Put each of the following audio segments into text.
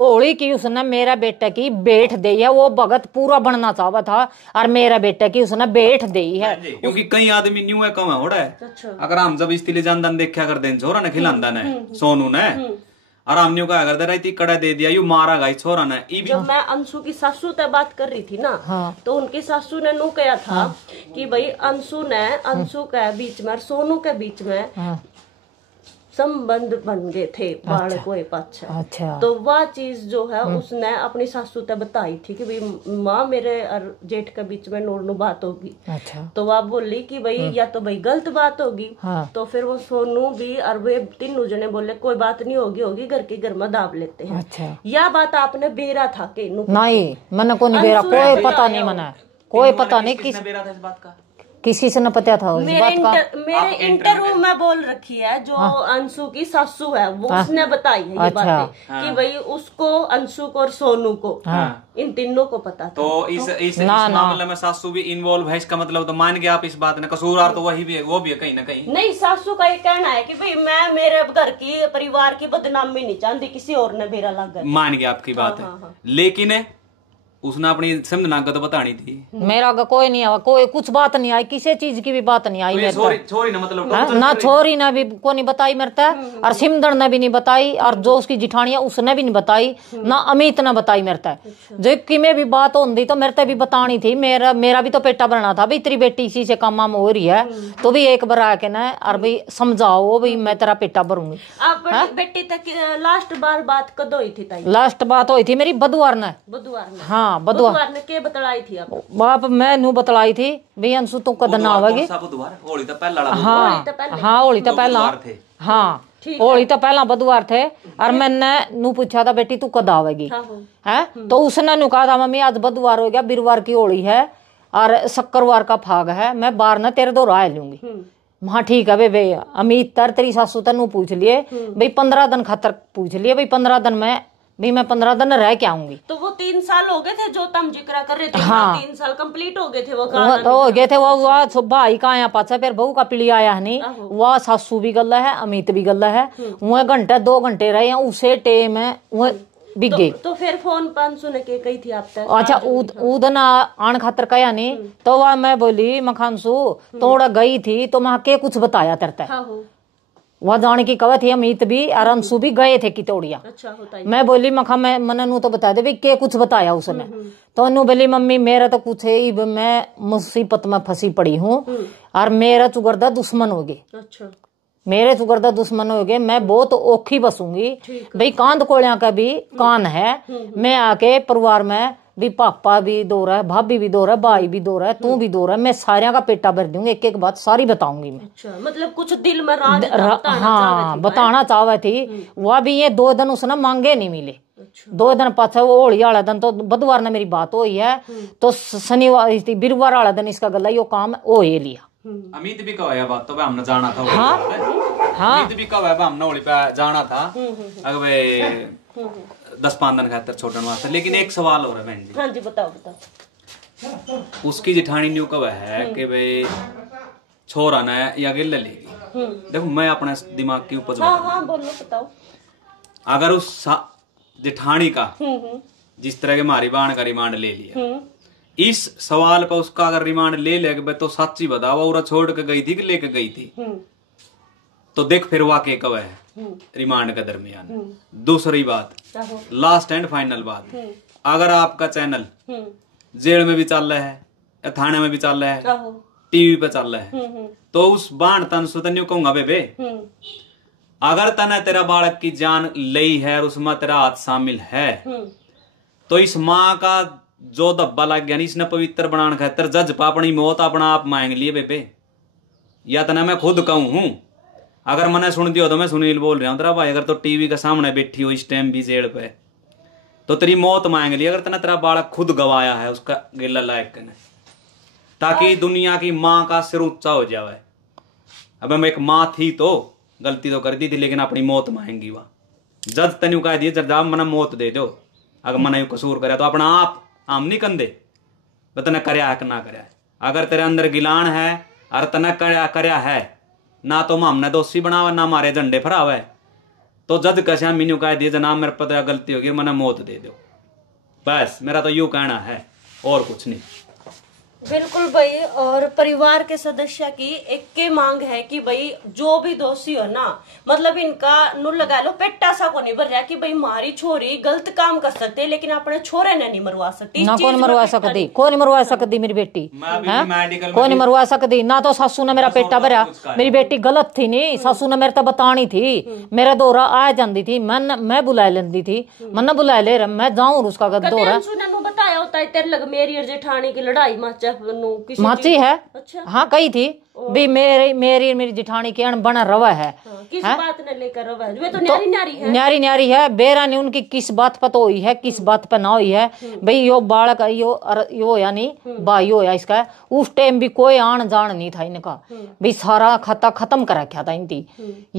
होली की उसने मेरा बेटा की बेट दी है, वो भगत पूरा बनना चाहता था और मेरा बेटा की उसने बेट दी है। क्योंकि कई आदमी न्यू है कम है होड़ा है। अगर हम जब इसलिए जानदान देखा कर दें छोरा ने खिलांदा ने सोनू ने और हमने कहा करते रही कड़ा दे दिया यू मारा गाई छोरा ने। जब मैं अंशु की सासू से बात कर रही थी ना, हाँ। तो उनकी सासू ने नू कहा था, हाँ। कि भाई अंशु के बीच में और सोनू के बीच में, हाँ। संबंध बन गए थे बालक के पाछे। अच्छा। तो वह चीज जो है उसने अपनी सासू से बताई थी कि भाई माँ मेरे और जेठ के बीच में नूर बात होगी। अच्छा। तो वह बोली कि भाई या तो भाई गलत बात होगी। हाँ। तो फिर वो सोनू भी और वे तीनों जने बोले कोई बात नहीं होगी घर के घर में दाब लेते हैं। अच्छा। यह बात आपने बेरा था कि नहीं मैंने को नहीं बेरा, कोई पता नहीं मना, कोई पता नहीं किस बेरा था इस बात का, किसी से न पता था इस बात का। मेरे इंटरव्यू में बोल रखी है जो अंशु की सासू है वो उसने बताई है ये बातें कि भाई उसको अंशु को और सोनू को इन तीनों को पता था। तो इस मामले में सासू भी इन्वॉल्व है इसका मतलब तो मान गया आप इस बात ने, कसूरवार तो वही भी है, वो भी है कहीं ना कहीं। नहीं सासू का ये कहना है कि भाई मैं मेरे घर की परिवार की बदनामी नहीं चाहती किसी और ने मेरा लग गया। मान गया आपकी बात है, लेकिन उसने अपनी समझना तो बतानी थी। मेरा कोई नहीं आया, कोई कुछ बात नहीं आई, किसी चीज की भी बात नहीं आई। छोरी ना मतलब ना छोरी ने भी को नहीं बताई मेरे तक, और सिमदन ने भी नहीं बताई, और जो उसकी जिठानिया उसने भी नहीं बताई, ना अमित ने बताई मेरे तक। जो कि में भी बात होती तो मेरे तक भी बतानी थी। मेरा भी तो पेटा बनना था भाई, तेरी बेटी इसी से काम हो रही है तो भी एक बार आके ना और भाई समझाओ भाई मैं तेरा पेटा भरूंगी। बेटी तक लास्ट बार बात कब हुई थी? लास्ट बात हुई थी मेरी बुधवार ने। हाँ बुधवार ने के बतलाई थी आप? बाप मैं नू बतलाई थी भाई अंशु तू कदन आवेगी। होली तो पहला, हाँ होली तो पहला, हाँ होली तो पहला बुधवार थे। और मैंने नू पूछा था बेटी तू कद आवेगी है, तो उसने नू कहा था मम्मी आज बुधवार हो गया, बिरवार की होली है और शुक्रवार का फाग है, मैं बार न तेरे दो राय लूंगी। हाँ ठीक है भाई अमित तेरी सासू तेनू पूछ लिए भाई 15 दिन खातर पूछ लिए भाई 15 दिन में भी मैं 15 दिन रह के आऊंगी। तो वो 3 साल हो गए थे जो तुम जिक्र कर रहे थे। हाँ 3 साल कंप्लीट हो गए थे वो हो गए थे। वो भाई का आया पाचा फिर बहू का पिली आया नहीं, वह सासू भी गला है अमित भी गला है, वह घंटे 2 घंटे रहे उसे टेम है वह बिक गई। तो फिर फोन 500 ने के कही थी आप तक? अच्छा उदन आन खातर कया नहीं तो वह मैं बोली मखानसू तोड़ा गई थी तो मैं के कुछ बताया तरता वह जाने की कवत थी अमित भी और अंशु भी गए थे कितोड़िया। अच्छा, मैं बोली मखा मैं मने नू तो बता दे के कुछ बताया उसने। तो अनु बोली मम्मी मेरा तो कुछ है मैं मुसीबत में फंसी पड़ी हूँ और मेरा चुगरदा दुश्मन हो गए। अच्छा। मेरे चुगरदा दुश्मन हो गए, मैं बहुत औखी बसूंगी भाई कांद कोलिया का भी कान है, मैं आके परिवार में भी पापा भी दो रहा है, भाभी भी दो रहा है, भाई भी दो रहा है, तू भी दो रहा है, मैं सारिया का पेटा भर दूंगी, एक एक बात सारी बताऊंगी मैं। अच्छा, मतलब कुछ दिल में हाँ बताना चाहवे थी। वह भी ये 2 दिन उसने मांगे नहीं मिले। 2 दिन पाछे वो होली वाला दिन तो बुधवार ने मेरी बात हुई है तो शनिवार बिरवार वाला दिन इसका गला यो काम हो ही लिया। अमित भी कहा बात तो हमने जाना था। हाँ अमित भी कहा हमने होली पे जाना था अगर 10-5 दिन खातर छोड़ने वास्ते। लेकिन एक सवाल हो रहा है बहन जी। हाँ जी बताओ। उसकी जिठानी न्यू कब है कि भाई छोरा ने या गिल लेगी। देखो मैं अपने दिमाग की उपज बोलो बताओ। अगर उस जिठानी का जिस तरह के मारी बाण का रिमांड ले लिया, इस सवाल पर उसका अगर रिमांड ले लेगा तो सच्ची बताओ और छोड़ के गई थी कि लेके गई थी, तो देख फिर वाकई कब है रिमांड के दरमियान। दूसरी बात लास्ट एंड फाइनल बात, अगर आपका चैनल जेल में भी चल रहा है या थाने में भी चल रहा है टीवी पे चल रहा है तो उस बाण तन सुतन्यू कहूंगा बेबे अगर तने तेरा बालक की जान ली है और उसमें तेरा हाथ शामिल है तो इस माँ का जो धब्बा लग गया इसने पवित्र बनाने खातर जज पापनी मौत अपना आप मांग लिए बेबे। या तना मैं खुद कहूं हूं, अगर मैंने सुन दिया तो मैं सुनील बोल रहा हूं तेरा भाई, अगर तो टीवी के सामने बैठी हो इस टाइम भी जेल पे तो तेरी मौत मांग ली। अगर तना तेरा बालक खुद गवाया है उसका गिला लायक ने, ताकि दुनिया की माँ का सिर ऊंचा हो जाए। अब मैं एक माँ थी तो गलती तो कर दी थी लेकिन अपनी मौत मांगी वह जज तनु कह दिए जब मना मौत दे दो। अगर मना यू कसूर करे तो अपना आप आम नहीं कंदे तना करया है कि ना करया है। अगर तेरे अंदर गिलान है और तना करया है ना तो हमने दोषी बनावे ना हमारे झंडे फहरावे तो जज कैसे मीनू कह दिए जनाब मेरे पता गलती होगी मैंने मौत दे दो, बस मेरा तो यूं कहना है और कुछ नहीं। बिल्कुल भाई। और परिवार के सदस्य की एक के मांग है कि भाई जो भी दोषी हो ना, मतलब इनका नु लगा लो पेट्टा सा को नहीं भर रहा कि भाई हमारी छोरी गलत काम कर सकते है लेकिन अपने छोरे ने नहीं मरवा सकती ना। कौन मरवा सकती, कौन मरवा सकती मेरी बेटी, कौन मरवा सकती ना। तो सासू ने मेरा पेट्टा भरा, मेरी बेटी गलत थी नहीं, सासू ने मेरे तो बतानी थी, मेरा दौरा आ जाती थी, मैं बुला लेती थी, मन बुला ले मैं जाऊं उसका दौरा। बताया होता है तेरे लग मेरी और जेठानी की लड़ाई माची है। अच्छा। हाँ कही थी भी मेरी जेठानी के अण बना रवा है। किस बात ने लेकर रवा है? वे तो न्यारी न्यारी है, न्यारी न्यारी है। बेरा ने उनकी किस बात पर तो हुई है, किस बात पर ना हुई है। भाई यो बालक यो यानी भाई होया इसका, उस टाइम भी कोई आन जान नहीं था इनका, भाई सारा खाता खत्म कर रखा था इनकी।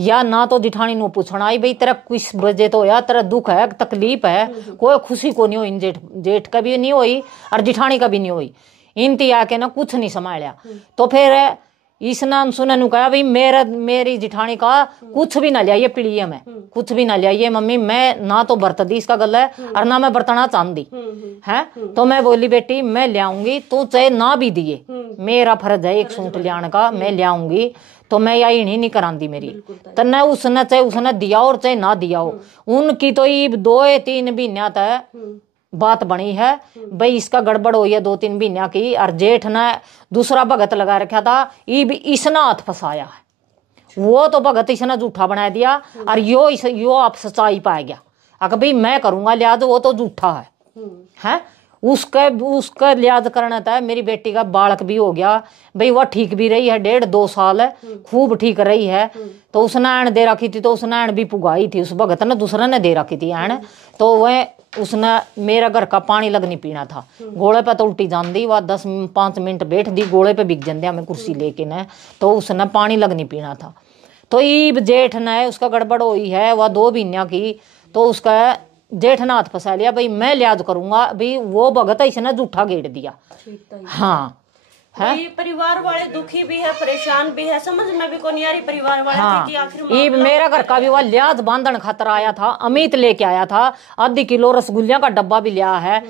या ना तो जेठानी नु पूछना आई भाई तेरा किस वजह तो होया, तेरा दुख है तकलीफ है, कोई खुशी को नहीं हुई। जेठ का भी नहीं हुई और जेठानी का भी नहीं हुई। इनती आके ना कुछ नहीं संभालिया। तो फिर इसने सुने नु कहा भाई मेरी जेठानी का कुछ भी ना लिया पीड़िया में, कुछ भी ना लिया मम्मी, मैं ना तो बरत दी इसका गल है और ना मैं बरतना चाहती है। तो मैं बोली बेटी मैं ले आऊंगी, तू चाहे ना भी दिए, मेरा फर्ज है एक सूट ले आने का, मैं ले आऊंगी। तो मैं यही नहीं करांदी मेरी। तो न उसने चाहे उसने दिया और चाहे ना दिया हो, उनकी तो ये 2-3 महीना तक बात बनी है भाई इसका गड़बड़ हुई है 2-3 महीना की। और जेठ ने दूसरा भगत लगा रखा था, ये भी इसने हाथ फंसाया है। वो तो भगत इसने झूठा बना दिया और यो आप सच्चाई पाया गया। अगर भाई मैं करूंगा लिहाज, वो तो झूठा है। उसका लिहाज करना था। मेरी बेटी का बालक भी हो गया भाई, वह ठीक भी रही है 1.5-2 साल खूब ठीक रही है। तो उसने ऐन दे रखी थी, तो उसने ऐन भी पुगाई थी, उस भगत ने दूसरा ने दे रखी थी ऐन। तो वह उसने मेरा घर का पानी लग नहीं पीना था, गोले पे तो उल्टी जान दी। वह 10-5 मिनट बैठ दी, गोले पे बिक जाते हमें कुर्सी लेके न, तो उसने पानी लग नहीं पीना था। तो ईब जेठ ने उसका गड़बड़ हुई है वह 2 महीना की। तो उसका जेठ ने हाथ फंसा लिया भाई मैं लिहाज करूंगा, भाई वो भगत इसने झूठा गेड़ दिया। हाँ है? परिवार वाले दुखी भी है, परेशान भी है, समझ में भी कौन यारी परिवार वाले। हाँ। ये मेरा घर का भी वह लिहाज बांधन खातर आया था, अमित लेके आया था, आधी किलो रसगुल्ला का डब्बा भी लिया है।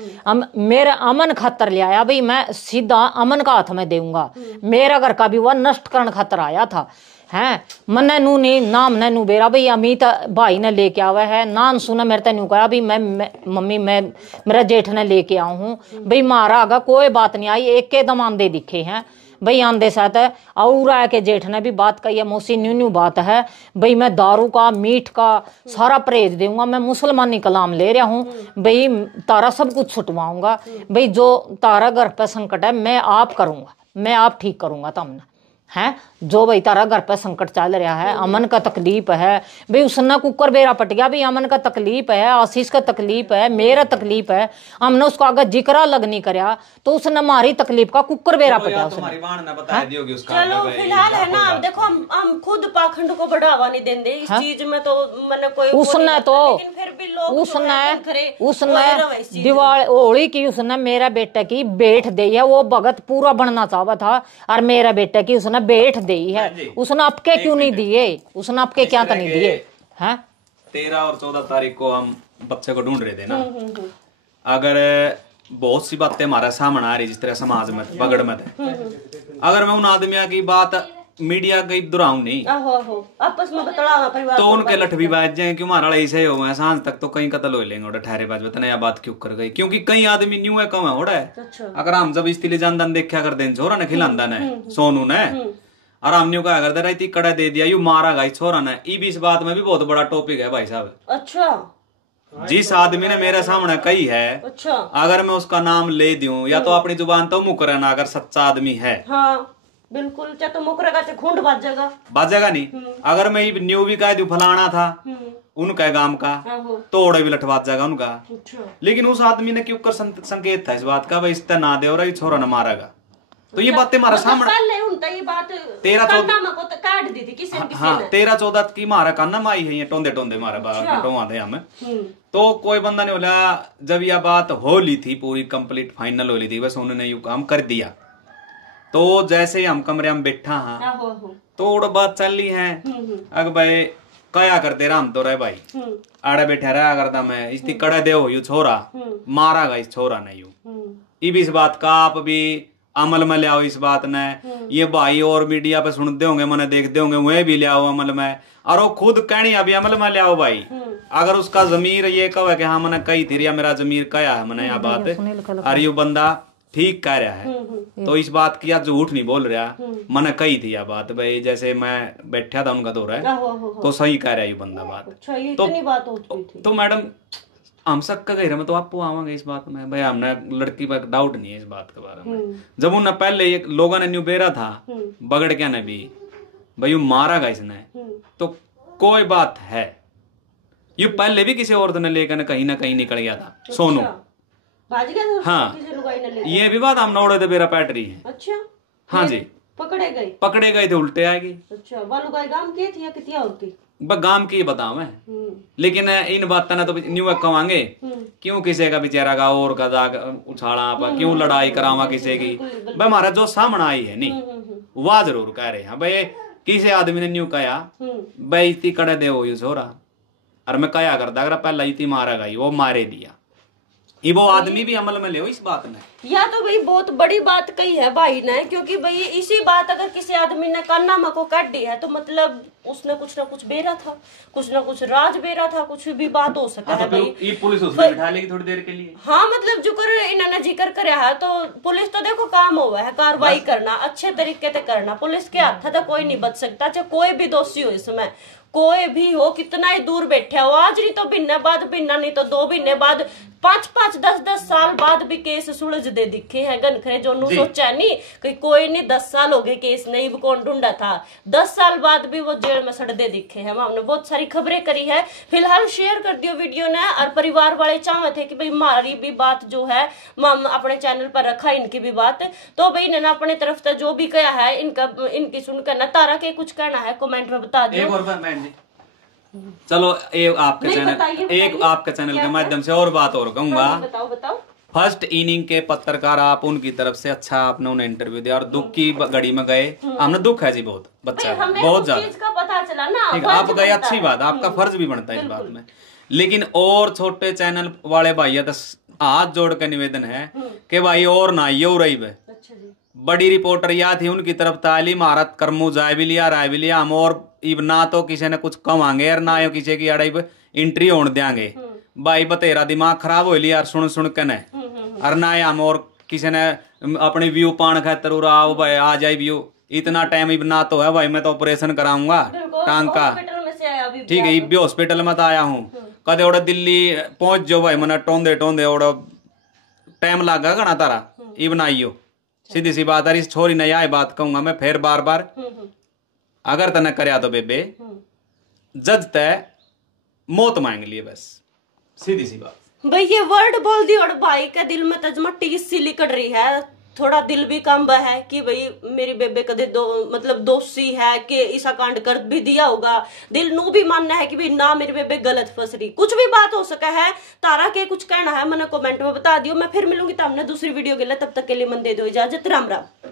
मेरा अमन खातर ले आया भाई, मैं सीधा अमन का हाथ में दूंगा। मेरा घर का भी वह नष्ट करने खातर आया था है। मन्ने नू नहीं नाम ने नू बेरा भाई अमित भाई ने लेके आवा है, नाम सुना मेरे तेन कहा भाई मैं मम्मी मैं मेरा जेठ ने लेके आऊ हूँ भाई। मारा आगा कोई बात नहीं आई, एक के दम आंदे दिखे हैं भाई, आंदे साथ है। और आके जेठ ने भी बात कही है, मौसी न्यू बात है भाई, मैं दारू का मीठ का सारा परहेज दूंगा, मैं मुसलमानी कलाम ले रहा हूँ भाई, तारा सब कुछ छुटवाऊंगा भाई, जो तारा घर पे संकट है मैं आप करूंगा, मैं आप ठीक करूंगा तुमने है। जो भाई तारा घर पे संकट चल रहा है, अमन का तकलीफ है भाई, उसने कुकर बेरा पट गया भाई, अमन का तकलीफ है, आशीष का तकलीफ है, मेरा तकलीफ है। हमने उसको अगर जिक्र लग नहीं कराया तो उसने हमारी तकलीफ का कुकर बेरा पटा। चलो फिलहाल है ना, देखो हम खुद पाखंड को बढ़ावा नहीं देंगे इस चीज में, तो मैंने कोई उसने तो उसने दिवाली होली की उसने मेरा बेटा की बेट दी है, वो भगत पूरा बनना चाहता था और मेरा बेटा की उसने बेट दी है। उसने आपके क्यों नहीं दिए, उसने आपके क्या तो नहीं दिए हैं। 13 और 14 तारीख को हम बच्चे को ढूंढ रहे थे ना, अगर बहुत सी बातें हमारे सामने आ रही जिस तरह समाज में पगड़ में थे, अगर मैं उन आदमियों की बात मीडिया की दोहराऊं नहीं, आपस में बतलावा परिवार तो उनके लठ भी बाज जाए क्यों हमारा ऐसे हो गए, सांझ तक तो कहीं कत्ल हो लेंगे और ठहरे बाज बताने या बात क्यों कर गई, क्योंकि कई आदमी न्यू है कम है हो है। अगर हम जब इसलिए जानदान देखा कर दें छोरा ने खिलांदा ने सोनू ने और हमने कहा करते रहती कड़ा दे दिया यू मारा गई छोरा ने, ये भी इस बात में भी बहुत बड़ा टॉपिक है भाई साहब। अच्छा जिस आदमी ने मेरे सामने कही है, अच्छा अगर मैं उसका नाम ले दूं या तो अपनी जुबान तो मुकरना, अगर सच्चा आदमी है हाँ बिल्कुल, चाहे तो मुकरेगा चाहे खूंड बाजेगा नहीं। अगर मैं न्यू भी कह दूं फलाना था उनका गांव का तो ओड़े भी लठवा जाएगा उनका। लेकिन उस आदमी ने क्यों कर संकेत था इस बात का भाई इस ना दे और छोरा न मारेगा, तो ये बातें हमारा सामने 13-14 की मारा काना आई है टोंदे टोंदे मारा टोंदे हमें। तो कोई बंदा ने बोला जब यह बात हो ली थी पूरी कंप्लीट फाइनल हो ली थी, बस उन्होंने यू काम कर दिया। तो जैसे हम कमरे में बैठा हाँ तो बात चल रही है अग भाई कया कर दे राम तो रहे भाई आड़े बैठा रहा करता मैं इसकी कड़े दे हो यू छोरा मारा गा इस छोरा ने यू इब इस बात का आप भी अमल में ले आओ इस बात ने ये भाई और मीडिया पे सुनते होंगे मैंने देखते होंगे वह भी ले आओ अमल में और वो खुद कहनी अभी अमल में ले आओ भाई अगर उसका जमीर ये कहे कि हाँ मैंने कही थी या मेरा जमीर कया है मैंने यह बात और ये बंदा ठीक कह रहा है तो इस बात की झूठ नहीं बोल रहा मैंने कही थी यह बात भाई जैसे मैं बैठा था उनका दौरा है तो सही कह रहा है ये बंदा बात तो मैडम हम सब का गहरा में तो आपको आवांगे इस बात में भाई हमने लड़की पर डाउट नहीं है इस बात के बारे में जब उन्हें पहले ये लोगों ने न्यू बेरा था बगड़ क्या ने भी भाई यू मारा गा इसने तो कोई बात है ये पहले भी किसी औरत ने लेकर कहीं ना कहीं निकल गया था सोनू हाँ ये भी बात हम नौड़े थे बेरा पैटरी है अच्छा हाँ जी पकड़े गए थे उल्टे आएगी अच्छा बालू गाय गांव की थी या कितिया होती गांव की बताओ मैं लेकिन इन बात ना तो न्यू कमांगे क्यों किसी का बेचारा का और का दाग उछाड़ा क्यों लड़ाई करावा किसी की भाई हमारा जो सामने आई है नहीं वह जरूर कह रहे हैं भाई किसी आदमी ने न्यू कहा भाई इतनी कड़े दे हो यू छोरा और मैं कया करता अगर पहला इतनी मारा गई वो मारे दिया ये वो आदमी भी अमल में ले इस बात में या तो भाई बहुत बड़ी बात कही है भाई ने क्योंकि भाई इसी बात अगर किसी आदमी ने कान्नामा को काट दी है तो मतलब उसने कुछ ना कुछ बेरा था कुछ ना कुछ राज बेरा था कुछ भी बात हो सकता है भाई ये पुलिस उसमें बिठा लेगी थोड़ी देर के लिए हाँ मतलब जो कर इन्होंने जिक्र कराया है तो पुलिस तो देखो काम हुआ है कार्रवाई करना अच्छे तरीके से करना पुलिस के हाथ था कोई नहीं बच सकता चाहे कोई भी दोषी हो इसमें कोई भी हो कितना ही दूर बैठा हो आज नहीं तो महीने बाद महीना नहीं तो 2 महीने बाद 5-5 10-10 साल बाद भी केस सुलझ दे दिखे हैं गनखरे जो नु सोचा नहीं कि कोई नहीं 10 साल हो गए केस नहीं भी कौन ढूंढा था 10 साल बाद भी वो जेल में सड़ दे दिखे हैं हमने बहुत सारी खबरें करी है फिलहाल शेयर कर दियो वीडियो ने और परिवार वाले चाहते थे कि भाई हमारी भी बात जो है हम अपने चैनल पर रखा इनकी भी बात तो भाई इन्होंने अपने तरफ से जो भी कहा है इनकी सुनकर ना तारा के कुछ कहना है कमेंट में बता दो चलो एक आपके चैनल के माध्यम से और बात और कहूंगा बताओ फर्स्ट इनिंग के पत्रकार आप उनकी तरफ से अच्छा आपने उन्हें इंटरव्यू दिया और दुख की घड़ी में गए हमने दुख है जी बहुत बच्चा बहुत ज्यादा पता चला ना आप गए अच्छी बात आपका फर्ज भी बनता है इस बात में लेकिन और छोटे चैनल वाले भाई हाथ जोड़ के निवेदन है कि भाई और ना ये रही बड़ी रिपोर्टर या थी उनकी तरफ तालीम महारत करमू जाए भी लिया राय भी लिया हम और इब ना तो किसी ने कुछ कमांगे और ना यो किसी की अड़ाई एंट्री होने देंगे भाई बतेरा दिमाग खराब हो लिया सुन सुन के न और ना हम और किसी ने अपनी व्यू पान खातर उड़ाओ भाई आ जाए व्यू इतना टाइम इब ना तो है भाई मैं तो ऑपरेशन कराऊंगा टांग का ठीक है इब भी हॉस्पिटल में तो आया हूँ कदे ओड़ा दिल्ली पहुंच जाओ भाई मैंने टोंदे ओड़ा टाइम लगा ना तारा इब ना आइयो सीधी सी बात है इस छोरी ने यह बात कहूंगा मैं फिर बार बार अगर तने करया तो बेबे जज तय मौत मांग लिए बस सीधी सी बात भाई ये वर्ड बोल दी और भाई के दिल में तजमा टीस सी लिकड़ रही है थोड़ा दिल भी कम है कि भाई मेरी बेबे कदे मतलब दोषी है कि ईसा कांड कर भी दिया होगा दिल नू भी मानना है कि भाई ना मेरी बेबे गलत फंस रही कुछ भी बात हो सका है तारा के कुछ कहना है मैंने कमेंट में बता दियो मैं फिर मिलूंगी तो हमने दूसरी वीडियो के लिए तब तक के लिए मन दे दो इजाजत राम राम।